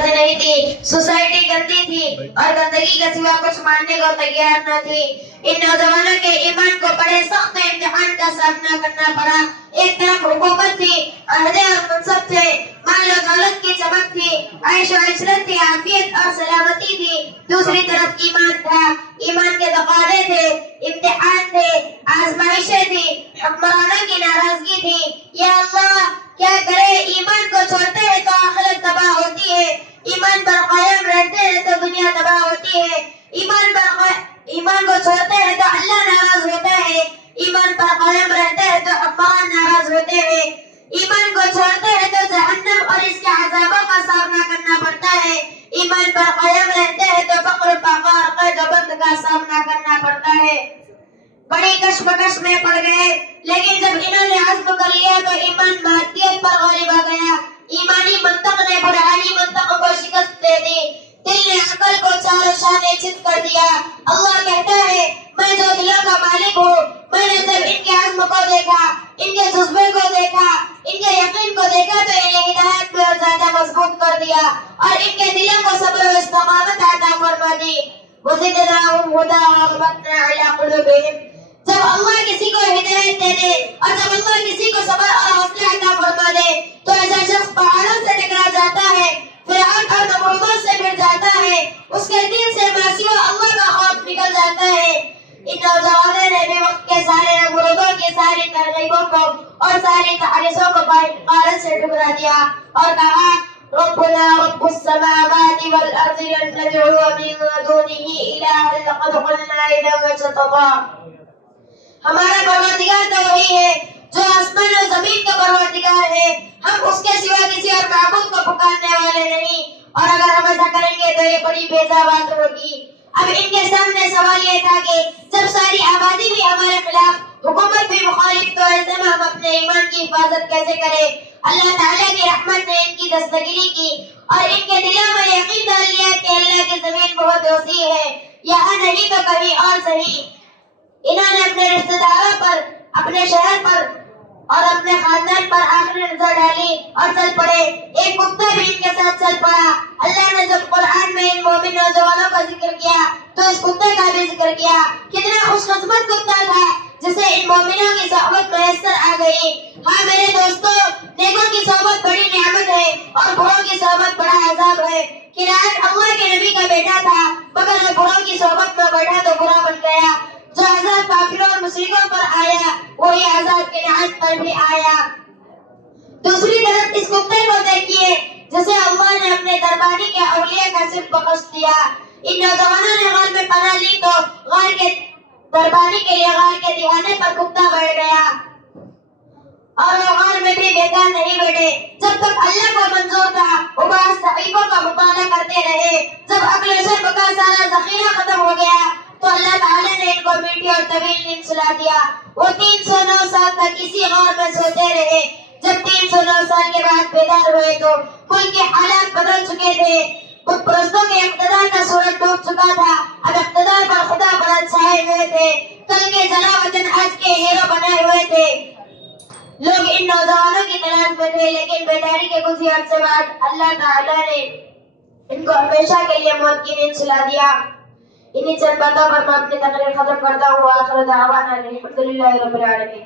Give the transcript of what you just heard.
नहीं थी, सोसाइटी गंदी थी और गंदगी के सिवा कुछ मानने को तैयार न थी। इन नौजवानों के ईमान को बड़े सख्त इम्तिहान का सामना करना पड़ा। एक तरफ हुकूमत थी, अहदे और मनसब थे, माल और दौलत की चमक थी, ऐश और इशरत थी, आफियत और सलामती थी। दूसरी तरफ ईमान था, ईमान के तकाज़े थे, इम्तिहान थे, आजमाइशें थी, हुक्मरानों की नाराजगी थी। या अल्लाह, क्या करे, ईमान को छोड़ते हैं तो आखिरत तबाह होती है, ईमान पर कायम रहते हैं तो दुनिया तबाह होती है। ईमान को छोड़ते हैं तो अल्लाह नाराज होता है, ईमान पर कायम रहते हैं तो हुक्मरान नाराज होते हैं। ईमान को छोड़ते हैं तो जहन्नम और इसके अज़ाबों का सामना करना पड़ता है, ईमान पर कायम रहते हैं तो फक्र फक़ार क़हर का सामना करना पड़ता है। बड़ी कश्मकश में पड़ गए, लेकिन जब इन्होंने अज़्म कर लिया तो ईमान मादियत पर गालिब आ गया। ईमानी मंतक ने बुरहानी मंतक को शिकस्त दे दी, दिल ने अकल को चारों शाने चित कर दिया। अल्लाह कहता है, मैं जो दिलों का मालिक हूँ, मैंने जब इनके अज़्म को देखा, इनके जज्बे को देखा, इनके यकीन को देखा तो इन्हें हिदायत में और ज्यादा मजबूत कर दिया और इनके दिलों को सब्र और इस्तिक़ामत अता फरमा दी। वज़िदनाहुम हुदा व रबतना अला क़ुलूबिहिम। जब अल्लाह किसी को हिदायत दे दे और जब अल्लाह किसी को सब्र और हौसला अता फरमा दे तो ऐसा शख्स पहाड़ों से टकरा जाता है, फिरऔन और नमरूदों से भिड़ जाता है, उसके दिल से मासिवा अल्लाह का खौफ निकल जाता है। इन नौजवानों ने भी वक्त के सारे नमरूदों की सारी तरगीबों को और सारी तहरीसों को बारिश से ठुकरा दिया और कहा, रब्बुना रब्बुस समावाति वल अर्ज़ि लन नद'ू मिन दूनिही इलाहन लक़द क़ुलना इज़न शतता। हमारा परवरदिगार तो वही है जो आसमान और जमीन का परवरदिगार है, हम उसके सिवा किसी और माबूद को पुकारने वाले नहीं, और अगर हम ऐसा करेंगे तो ये बड़ी बेजा बात होगी। अब इनके सामने सवाल ये था कि जब सारी आबादी भी हमारे खिलाफ, हुकूमत भी मुखालिफ, तो ऐसे में हम अपने ईमान की हिफाजत कैसे करें। अल्लाह ताला की रहमत ने इनकी दस्तगिरी की और इनके दिलों में यकीन डाल लिया कि अल्लाह की जमीन बहुत वसी है, यहाँ नहीं तो कहीं और सही। इन्होंने अपने रिश्तेदारों पर, अपने शहर पर और अपने खानदान पर आखिरी नजर डाली और चल पड़े। एक कुत्ता भी इनके साथ चल पड़ा। अल्लाह ने जब कुरान में इन मोमिन नौजवानों का जिक्र किया तो इस कुत्ते का भी जिक्र किया। कितना खुशकिस्मत कुत्ता था जिसे इन मोमिनों की सोहबत मैसर आ गई। हाँ मेरे दोस्तों, नेकों की सोहबत बड़ी नेमत है और बुरों की सोहबत बड़ा अजाब है। किनान अल्लाह के नबी का बेटा था, मगर वो बुरों की सोहबत में बैठा तो बुरा बन गया। जो अज़ाब काफिरों और मुशरिकों पर आया, वही अज़ाब किनान पर भी आया। दूसरी तरफ इस कुत्ते को देखिए जिसे अल्लाह ने अपने दरबारी के औलिया का सिर्फ बख्श दिया। इन नौजवानों ने गार में पनाह ली तो गार के दरबारी के लिए गार के दीवाने पर कुत्ता बैठ गया और वो गार में भी बेकार नहीं बैठे। जब तक अल्लाह को मंजूर था वो बास सहीफों का मुताला करते रहे। जब अगले शर्ब का सारा जखीरा खत्म हो गया तो अल्लाह ताला ने इनको मीठी और तवील नींद सुला दिया। वो 309 साल तक इसी गार में सोते रहे। जब 309 साल के बाद बेदार हुए तो मुल्क के हालात बदल चुके थे। बुत परस्तों के इक़्तिदार का सूरज डूब चुका था। अब इक़्तिदार पर खुदा पर छाए हुए थे। कल के जलावतन आज के हीरो बने हुए थे। लोग इन नौजवानों की तलाश में थे, लेकिन बेदारी के कुछ ही अर्से बाद अल्लाह ताला ने इनको हमेशा के लिए मौत की नींद सुला दिया। इन्हीं चंद बातों पर मैं अपनी तकरीर खत्म करता हूँ। आखिर दावाना अल्हम्दुलिल्लाहि रब्बिल आलमीन।